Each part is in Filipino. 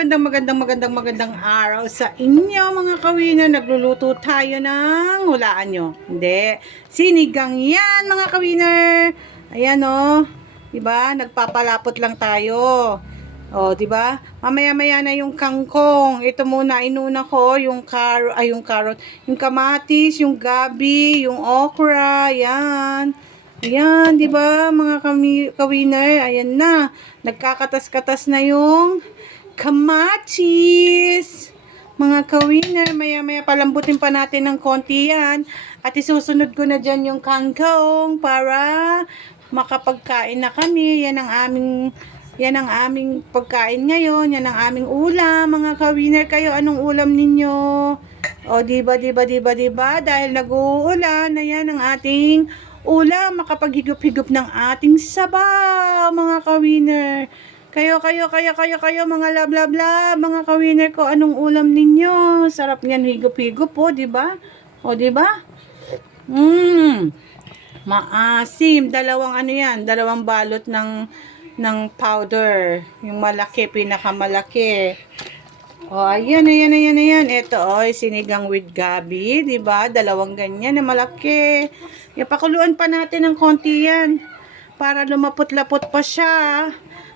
magandang araw sa inyo mga kawiner. Nagluluto tayo ng, hulaan nyo, hindi, sinigang yan mga kawiner. Ayan o, diba, nagpapalapot lang tayo. O, diba, mamaya-maya na yung kangkong. Ito muna, inuna ko yung carrot, yung kamatis, yung gabi, yung okra, yan. Ayan, di ba mga kawiner? Ayan na. Nagkakatas-katas na yung kamatis. Mga kawiner, maya-maya palambutin pa natin ng konti yan. At isusunod ko na dyan yung kangkong para makapagkain na kami. Yan ang aming pagkain ngayon. Yan ang aming ulam. Mga kawiner, kayo anong ulam ninyo? O, diba? Dahil nag-uulan, ayan ang ating ulam, makapaghigop-higop ng ating sabaw, mga kawiner. Kayo, mga lab, mga kawiner ko, anong ulam ninyo? Sarap niyan, higop-higop po, diba? O, diba? Maasim. Dalawang balot ng powder. Yung malaki, pinakamalaki. Oh, ayan. Ito, sinigang with gabi, 'di ba? Dalawang ganyan na malaki. Ipakuluan pa natin ng konti yan para lumapot-lapot pa siya.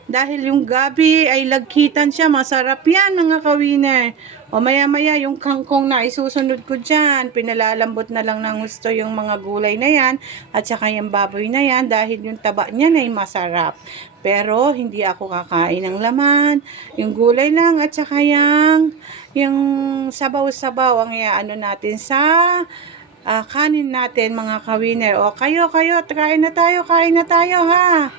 Dahil yung gabi ay lagkitan siya, masarap yan mga kawiner. O maya-maya yung kangkong na isusunod ko dyan. Pinalalambot na lang ng gusto yung mga gulay na yan at saka yung baboy na yan dahil yung taba niyan ay masarap. Pero hindi ako kakain ng laman. Yung gulay lang at saka yung sabaw-sabaw ang iaano natin sa kanin natin mga kawiner. O kayo, kain na tayo ha.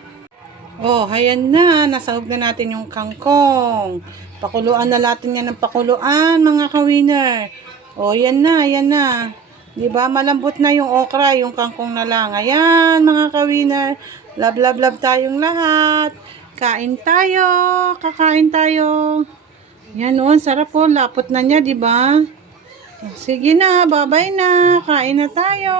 Oh, ayan na. Nasahog na natin yung kangkong. Pakuluan na natin yan ng pakuluan, mga kawiner. Oh, yan na. Diba? Malambot na yung okra, yung kangkong na lang. Ayan, mga kawiner. Love tayong lahat. Kakain tayo. Yan o, sarap po. Lapot na niya, diba? Sige na, bye-bye na. Kain na tayo.